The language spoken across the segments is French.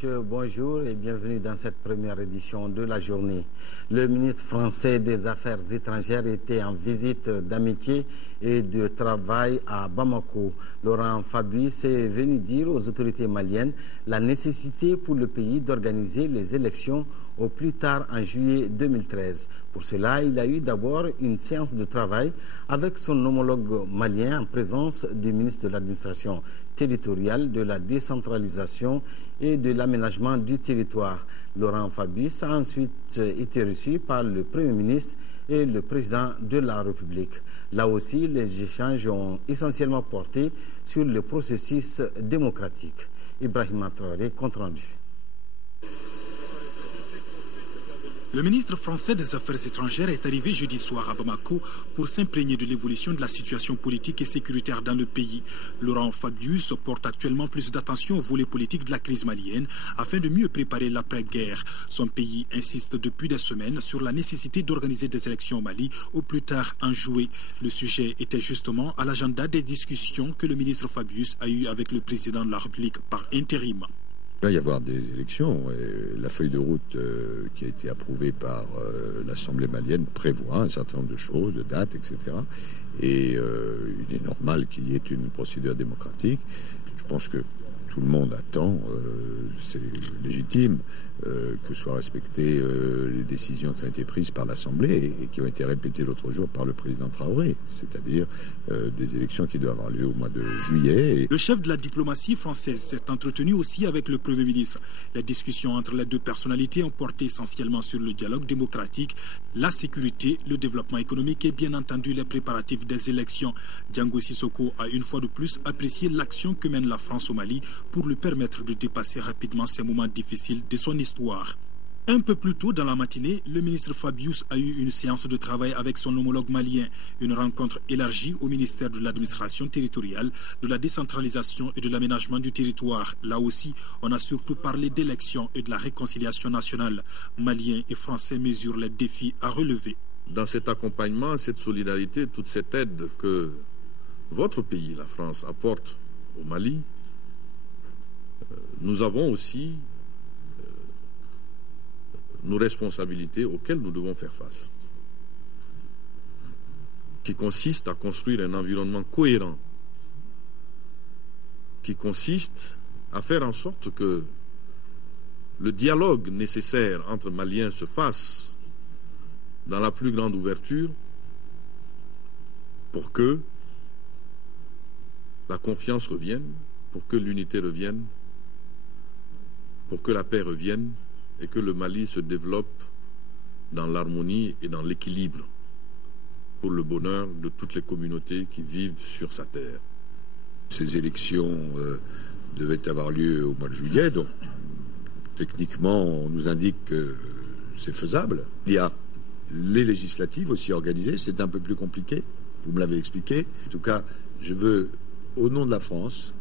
messieurs, bonjour et bienvenue dans cette première édition de la journée. Le ministre français des Affaires étrangères était en visite d'amitié et de travail à Bamako. Laurent Fabius est venu dire aux autorités maliennes la nécessité pour le pays d'organiser les élections au plus tard en juillet 2013. Pour cela, il a eu d'abord une séance de travail avec son homologue malien en présence du ministre de l'Administration territoriale, de la décentralisation et de l'aménagement du territoire. Laurent Fabius a ensuite été reçu par le Premier ministre et le Président de la République. Là aussi, les échanges ont essentiellement porté sur le processus démocratique. Ibrahima Traoré, compte rendu. Le ministre français des Affaires étrangères est arrivé jeudi soir à Bamako pour s'imprégner de l'évolution de la situation politique et sécuritaire dans le pays. Laurent Fabius porte actuellement plus d'attention au volet politique de la crise malienne afin de mieux préparer l'après-guerre. Son pays insiste depuis des semaines sur la nécessité d'organiser des élections au Mali au plus tard en juillet. Le sujet était justement à l'agenda des discussions que le ministre Fabius a eues avec le président de la République par intérim. Il va y avoir des élections. Et la feuille de route qui a été approuvée par l'Assemblée malienne prévoit un certain nombre de choses, de dates, etc. Et il est normal qu'il y ait une procédure démocratique. Je pense que tout le monde attend, c'est légitime, que soient respectées les décisions qui ont été prises par l'Assemblée et qui ont été répétées l'autre jour par le président Traoré, c'est-à-dire des élections qui doivent avoir lieu au mois de juillet. Le chef de la diplomatie française s'est entretenu aussi avec le Premier ministre. Les discussions entre les deux personnalités ont porté essentiellement sur le dialogue démocratique, la sécurité, le développement économique et bien entendu les préparatifs des élections. Django Sissoko a une fois de plus apprécié l'action que mène la France au Mali pour lui permettre de dépasser rapidement ces moments difficiles de son histoire. Un peu plus tôt dans la matinée, le ministre Fabius a eu une séance de travail avec son homologue malien, une rencontre élargie au ministère de l'Administration territoriale, de la décentralisation et de l'aménagement du territoire. Là aussi, on a surtout parlé d'élections et de la réconciliation nationale. Maliens et Français mesurent les défis à relever. Dans cet accompagnement, cette solidarité, toute cette aide que votre pays, la France, apporte au Mali, nous avons aussi nos responsabilités auxquelles nous devons faire face, qui consistent à construire un environnement cohérent, qui consiste à faire en sorte que le dialogue nécessaire entre Maliens se fasse dans la plus grande ouverture pour que la confiance revienne, pour que l'unité revienne, pour que la paix revienne et que le Mali se développe dans l'harmonie et dans l'équilibre pour le bonheur de toutes les communautés qui vivent sur sa terre. Ces élections devaient avoir lieu au mois de juillet, donc techniquement on nous indique que c'est faisable. Il y a les législatives aussi organisées, c'est un peu plus compliqué, vous me l'avez expliqué. En tout cas, je veux, au nom de la France,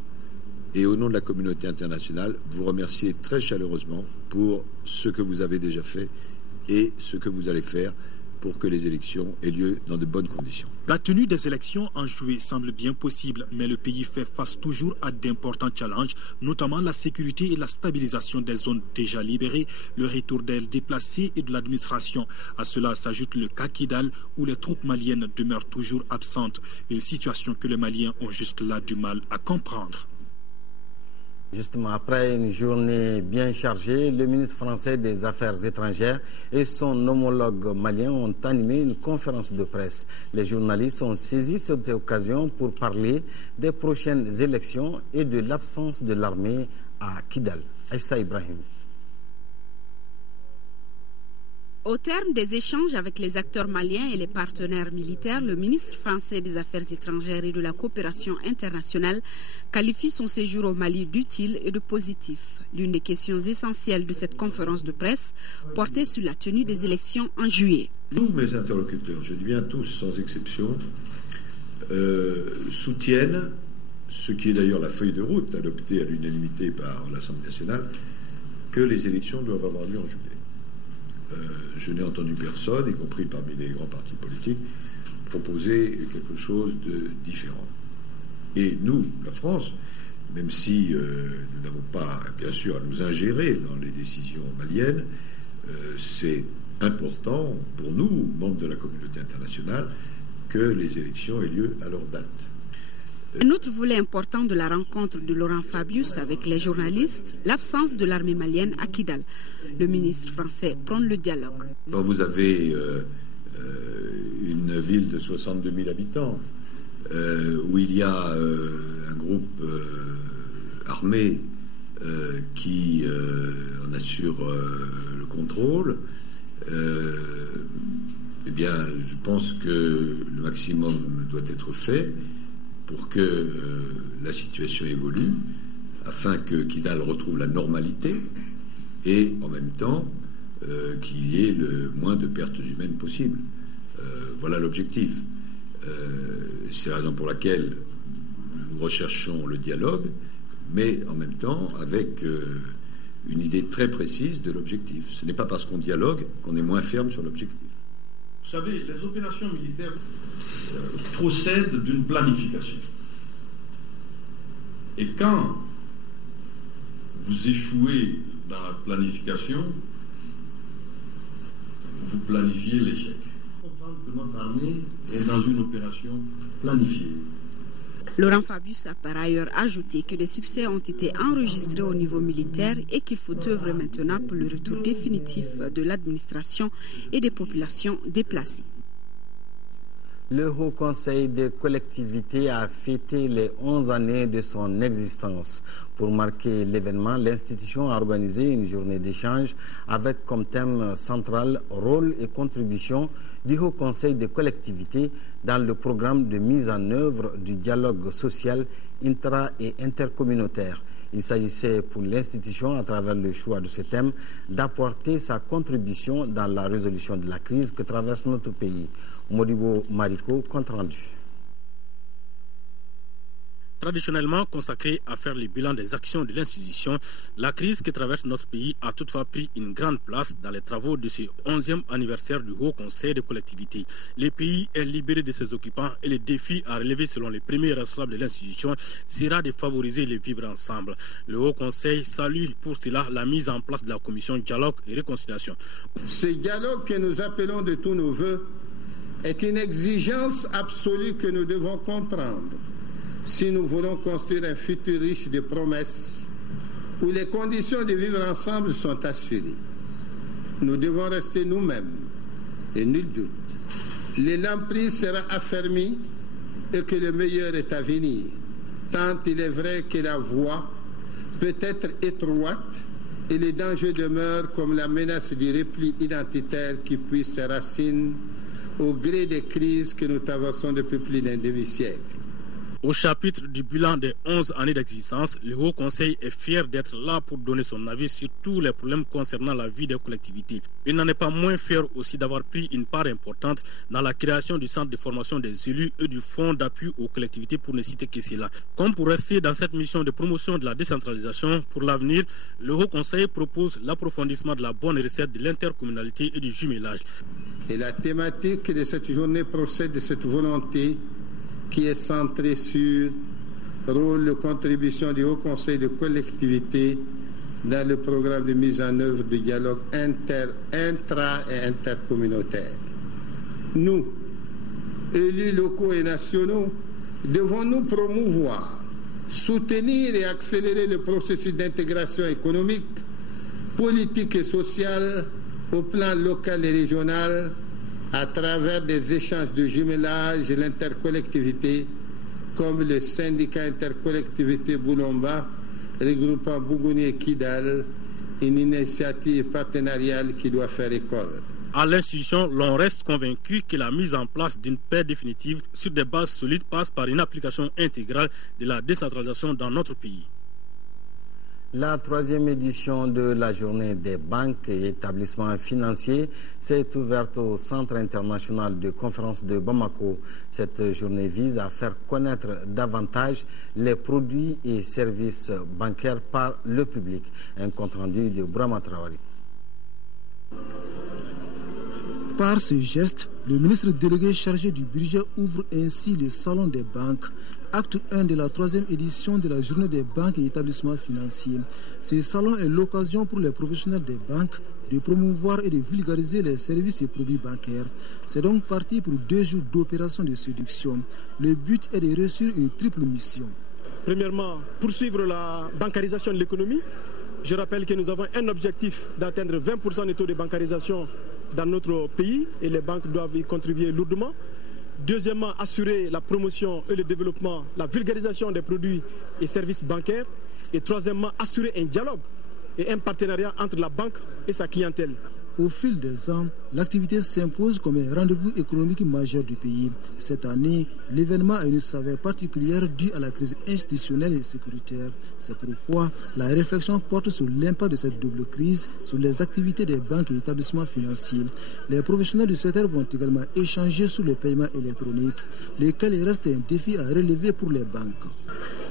et au nom de la communauté internationale, vous remercier très chaleureusement pour ce que vous avez déjà fait et ce que vous allez faire pour que les élections aient lieu dans de bonnes conditions. La tenue des élections en juillet semble bien possible, mais le pays fait face toujours à d'importants challenges, notamment la sécurité et la stabilisation des zones déjà libérées, le retour des déplacés et de l'administration. À cela s'ajoute le cas Kidal, où les troupes maliennes demeurent toujours absentes, une situation que les Maliens ont jusque-là du mal à comprendre. Justement, après une journée bien chargée, le ministre français des Affaires étrangères et son homologue malien ont animé une conférence de presse. Les journalistes ont saisi cette occasion pour parler des prochaines élections et de l'absence de l'armée à Kidal. Aïsta Ibrahim. Au terme des échanges avec les acteurs maliens et les partenaires militaires, le ministre français des Affaires étrangères et de la coopération internationale qualifie son séjour au Mali d'utile et de positif. L'une des questions essentielles de cette conférence de presse portait sur la tenue des élections en juillet. Tous mes interlocuteurs, je dis bien tous sans exception, soutiennent, ce qui est d'ailleurs la feuille de route adoptée à l'unanimité par l'Assemblée nationale, que les élections doivent avoir lieu en juillet. Je n'ai entendu personne, y compris parmi les grands partis politiques, proposer quelque chose de différent. Et nous, la France, même si nous n'avons pas, bien sûr, à nous ingérer dans les décisions maliennes, c'est important pour nous, membres de la communauté internationale, que les élections aient lieu à leur date. Un autre volet important de la rencontre de Laurent Fabius avec les journalistes, l'absence de l'armée malienne à Kidal. Le ministre français prône le dialogue. Quand vous avez une ville de 62 000 habitants, où il y a un groupe armé qui en assure le contrôle, eh bien, je pense que le maximum doit être fait pour que la situation évolue, afin que Kidal retrouve la normalité et en même temps qu'il y ait le moins de pertes humaines possible. Voilà l'objectif. C'est la raison pour laquelle nous recherchons le dialogue, mais en même temps avec une idée très précise de l'objectif. Ce n'est pas parce qu'on dialogue qu'on est moins ferme sur l'objectif. Vous savez, les opérations militaires procèdent d'une planification. Et quand vous échouez dans la planification, vous planifiez l'échec. Comprendre que notre armée est dans une opération planifiée. Laurent Fabius a par ailleurs ajouté que des succès ont été enregistrés au niveau militaire et qu'il faut œuvrer maintenant pour le retour définitif de l'administration et des populations déplacées. Le Haut Conseil des collectivités a fêté les 11 années de son existence. Pour marquer l'événement, l'institution a organisé une journée d'échange avec comme thème central « Rôle et contribution du Haut Conseil des collectivités dans le programme de mise en œuvre du dialogue social intra- et intercommunautaire ». Il s'agissait pour l'institution, à travers le choix de ce thème, d'apporter sa contribution dans la résolution de la crise que traverse notre pays. Modibo Mariko, compte rendu. Traditionnellement consacrée à faire le bilan des actions de l'institution, la crise qui traverse notre pays a toutefois pris une grande place dans les travaux de ce 11e anniversaire du Haut Conseil des collectivités. Le pays est libéré de ses occupants et le défi à relever selon les premiers responsables de l'institution sera de favoriser le vivre ensemble. Le Haut Conseil salue pour cela la mise en place de la commission dialogue et réconciliation. Ce dialogue que nous appelons de tous nos voeux est une exigence absolue que nous devons comprendre si nous voulons construire un futur riche de promesses où les conditions de vivre ensemble sont assurées. Nous devons rester nous-mêmes et nul doute. L'emprise sera affermie et que le meilleur est à venir, tant il est vrai que la voie peut être étroite et les dangers demeurent comme la menace du repli identitaire qui puise ses racines au gré des crises que nous traversons depuis plus d'un demi-siècle. Au chapitre du bilan des 11 années d'existence, le Haut Conseil est fier d'être là pour donner son avis sur tous les problèmes concernant la vie des collectivités. Il n'en est pas moins fier aussi d'avoir pris une part importante dans la création du centre de formation des élus et du fonds d'appui aux collectivités, pour ne citer que cela. Comme pour rester dans cette mission de promotion de la décentralisation pour l'avenir, le Haut Conseil propose l'approfondissement de la bonne recette de l'intercommunalité et du jumelage. Et la thématique de cette journée procède de cette volonté qui est centré sur le rôle de contribution du Haut Conseil de collectivité dans le programme de mise en œuvre du dialogue intra- et intercommunautaire. Nous, élus locaux et nationaux, devons nous promouvoir, soutenir et accélérer le processus d'intégration économique, politique et sociale au plan local et régional, à travers des échanges de jumelage et l'intercollectivité, comme le syndicat intercollectivité Boulomba, regroupant Bougouni et Kidal, une initiative partenariale qui doit faire école. À l'institution, l'on reste convaincu que la mise en place d'une paix définitive sur des bases solides passe par une application intégrale de la décentralisation dans notre pays. La 3e édition de la journée des banques et établissements financiers s'est ouverte au Centre international de conférence de Bamako. Cette journée vise à faire connaître davantage les produits et services bancaires par le public. Un compte rendu de Brahma Traoré. Par ce geste, le ministre délégué chargé du budget ouvre ainsi le salon des banques acte 1 de la 3e édition de la journée des banques et établissements financiers. Ce salon est l'occasion pour les professionnels des banques de promouvoir et de vulgariser les services et produits bancaires. C'est donc parti pour 2 jours d'opération de séduction. Le but est de réussir une triple mission. Premièrement, poursuivre la bancarisation de l'économie. Je rappelle que nous avons un objectif d'atteindre 20% des taux de bancarisation dans notre pays et les banques doivent y contribuer lourdement. Deuxièmement, assurer la promotion et le développement, la vulgarisation des produits et services bancaires. Et troisièmement, assurer un dialogue et un partenariat entre la banque et sa clientèle. Au fil des ans, l'activité s'impose comme un rendez-vous économique majeur du pays. Cette année, l'événement a une saveur particulière due à la crise institutionnelle et sécuritaire. C'est pourquoi la réflexion porte sur l'impact de cette double crise sur les activités des banques et établissements financiers. Les professionnels du secteur vont également échanger sur le paiement électronique, lequel reste un défi à relever pour les banques.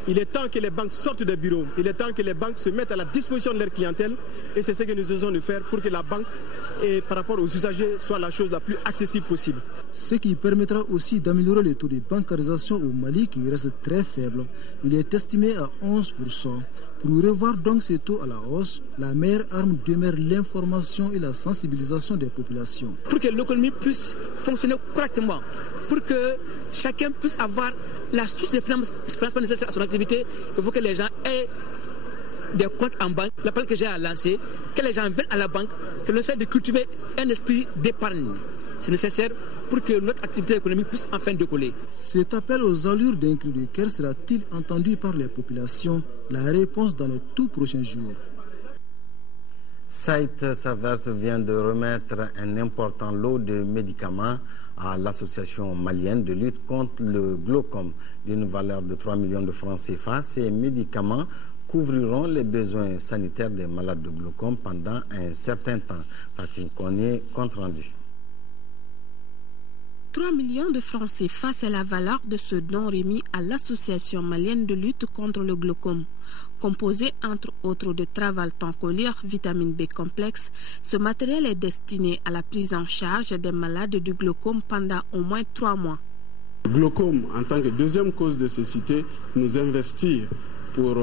Il est temps que les banques sortent des bureaux, il est temps que les banques se mettent à la disposition de leur clientèle et c'est ce que nous essayons de faire pour que la banque, et par rapport aux usagers, soit la chose la plus accessible possible. Ce qui permettra aussi d'améliorer le taux de bancarisation au Mali qui reste très faible. Il est estimé à 11%. Pour revoir donc ce taux à la hausse, la meilleure arme demeure l'information et la sensibilisation des populations. Pour que l'économie puisse fonctionner correctement, pour que chacun puisse avoir la source de financement nécessaire à son activité, il faut que les gens aient des comptes en banque. L'appel que j'ai à lancer, que les gens viennent à la banque, que l'on essaie de cultiver un esprit d'épargne. C'est nécessaire pour que notre activité économique puisse enfin décoller. Cet appel aux allures d'un cri de cœur sera-t-il entendu par les populations? La réponse dans les tout prochains jours. Saïd Savers vient de remettre un important lot de médicaments à l'association malienne de lutte contre le glaucome d'une valeur de 3 millions de francs CFA. Ces médicaments couvriront les besoins sanitaires des malades de glaucome pendant un certain temps. Fatim Koné, compte rendu. 3 millions de francs CFA, c'est la valeur de ce don remis à l'association malienne de lutte contre le glaucome. Composé entre autres de travaltencolir, vitamine B complexe, ce matériel est destiné à la prise en charge des malades du glaucome pendant au moins 3 mois. Glaucome, en tant que deuxième cause de cécité, nous investir pour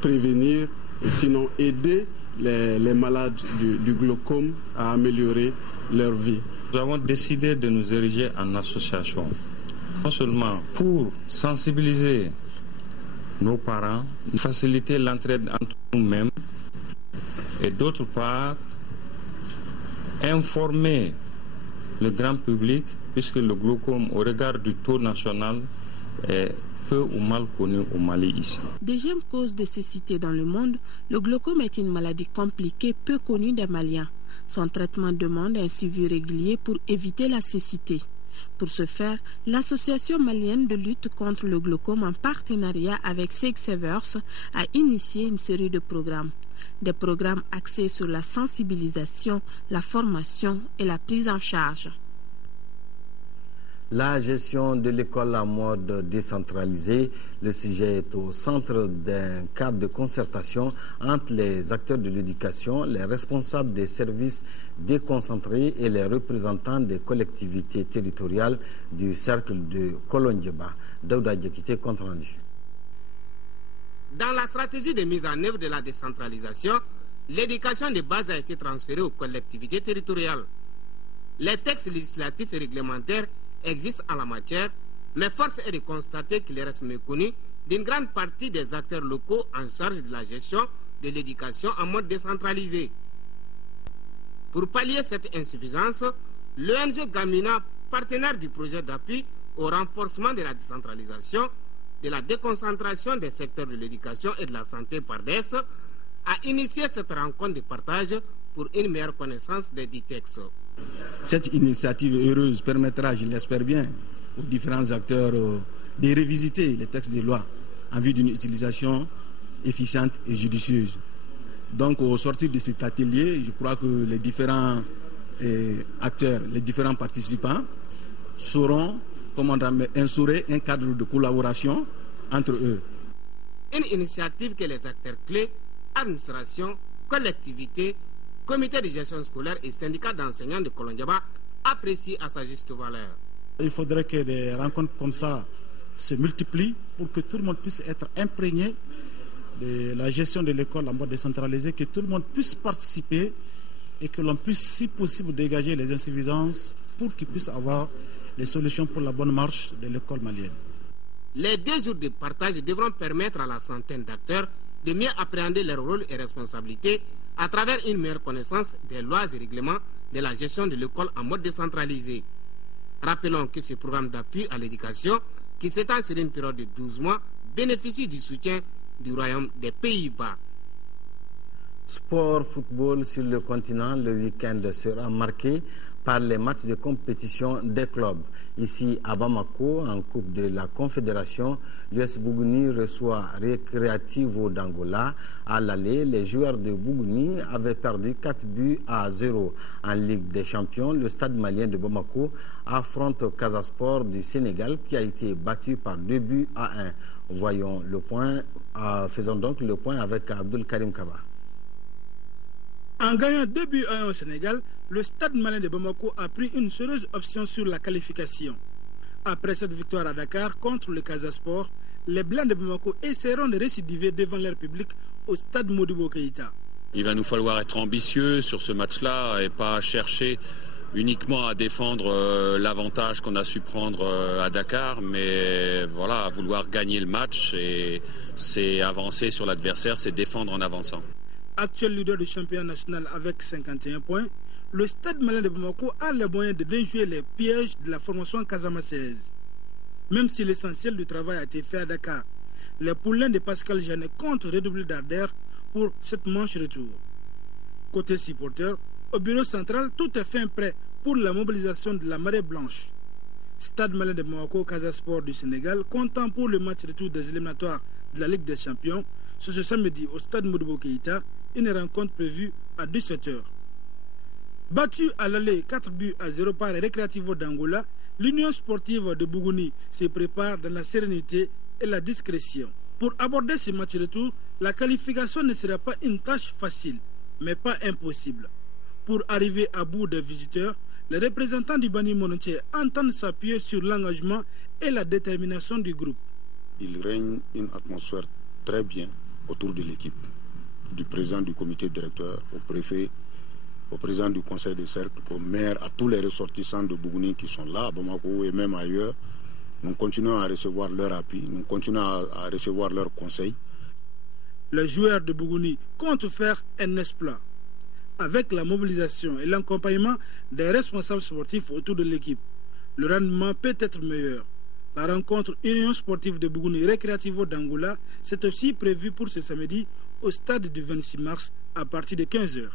prévenir et sinon aider les malades du glaucome à améliorer leur vie. Nous avons décidé de nous ériger en association, non seulement pour sensibiliser nos parents, faciliter l'entraide entre nous-mêmes, et d'autre part, informer le grand public, puisque le glaucome, au regard du taux national, est peu ou mal connu au Mali ici. Deuxième cause de cécité dans le monde, le glaucome est une maladie compliquée peu connue des Maliens. Son traitement demande un suivi régulier pour éviter la cécité. Pour ce faire, l'association malienne de lutte contre le glaucome en partenariat avec Saïd Savers a initié une série de programmes. Des programmes axés sur la sensibilisation, la formation et la prise en charge. La gestion de l'école en mode décentralisé, le sujet est au centre d'un cadre de concertation entre les acteurs de l'éducation, les responsables des services déconcentrés et les représentants des collectivités territoriales du cercle de Kolondjeba. Daouda Diakité, compte rendu. Dans la stratégie de mise en œuvre de la décentralisation, l'éducation de base a été transférée aux collectivités territoriales. Les textes législatifs et réglementaires existent en la matière, mais force est de constater qu'il reste méconnu d'une grande partie des acteurs locaux en charge de la gestion de l'éducation en mode décentralisé. Pour pallier cette insuffisance, l'ONG Gamina, partenaire du projet d'appui au renforcement de la décentralisation, de la déconcentration des secteurs de l'éducation et de la santé par DES, a initié cette rencontre de partage pour une meilleure connaissance des dits textes. Cette initiative heureuse permettra, je l'espère bien, aux différents acteurs de revisiter les textes de loi en vue d'une utilisation efficiente et judicieuse. Donc, au sortir de cet atelier, je crois que les différents acteurs, les différents participants sauront instaurer un cadre de collaboration entre eux. Une initiative que les acteurs clés, administration, collectivités, comité de gestion scolaire et syndicats d'enseignants de Kolondjeba apprécient à sa juste valeur. Il faudrait que des rencontres comme ça se multiplient pour que tout le monde puisse être imprégné de la gestion de l'école en mode décentralisé, que tout le monde puisse participer et que l'on puisse, si possible, dégager les insuffisances pour qu'ils puissent avoir les solutions pour la bonne marche de l'école malienne. Les 2 jours de partage devront permettre à la centaine d'acteurs de mieux appréhender leurs rôles et responsabilités à travers une meilleure connaissance des lois et règlements de la gestion de l'école en mode décentralisé. Rappelons que ce programme d'appui à l'éducation, qui s'étend sur une période de 12 mois, bénéficie du soutien du Royaume des Pays-Bas. Sport football sur le continent, le week-end sera marqué par les matchs de compétition des clubs. Ici à Bamako, en Coupe de la Confédération, l'US Bougouni reçoit Recreativo d'Angola. À l'aller, les joueurs de Bougouni avaient perdu 4-0. En Ligue des Champions, le stade malien de Bamako affronte Casasport du Sénégal qui a été battu par 2-1. Voyons le point, faisons donc le point avec Abdul Karim Kaba. En gagnant 2-1 au Sénégal, le stade malien de Bamako a pris une sérieuse option sur la qualification. Après cette victoire à Dakar contre le Casasport, les Blancs de Bamako essaieront de récidiver devant leur public au stade Modibo Keïta. Il va nous falloir être ambitieux sur ce match-là et pas chercher uniquement à défendre l'avantage qu'on a su prendre à Dakar, mais voilà, à vouloir gagner le match, et c'est avancer sur l'adversaire, c'est défendre en avançant. Actuel leader du championnat national avec 51 points, le stade malien de Bamako a les moyens de déjouer les pièges de la formation casamassaise. Même si l'essentiel du travail a été fait à Dakar, les poulains de Pascal Jeannet comptent redoubler d'ardeur pour cette manche retour. Côté supporter, au bureau central, tout est fin prêt pour la mobilisation de la marée blanche. Stade malien de Bamako, Casasport du Sénégal, comptant pour le match retour des éliminatoires de la Ligue des Champions, ce samedi au stade Modibo Keïta, une rencontre prévue à 17h. Battu à l'aller 4-0 par les Recreativo d'Angola, l'Union sportive de Bougouni se prépare dans la sérénité et la discrétion. Pour aborder ce match retour, la qualification ne sera pas une tâche facile, mais pas impossible. Pour arriver à bout des visiteurs, les représentants du Bani Monontier entendent s'appuyer sur l'engagement et la détermination du groupe. Il règne une atmosphère très bien autour de l'équipe, du président du comité directeur, au préfet, au président du conseil des cercles, au maire, à tous les ressortissants de Bougouni qui sont là, à Bamako et même ailleurs. Nous continuons à recevoir leur appui, nous continuons à recevoir leurs conseils. Les joueurs de Bougouni comptent faire un exploit. Avec la mobilisation et l'accompagnement des responsables sportifs autour de l'équipe, le rendement peut être meilleur. La rencontre Union sportive de Bougouni Recreativo d'Angola, c'est aussi prévu pour ce samedi au stade du 26 mars à partir de 15h.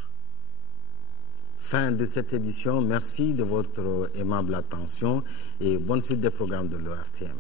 Fin de cette édition. Merci de votre aimable attention et bonne suite des programmes de l'ORTM.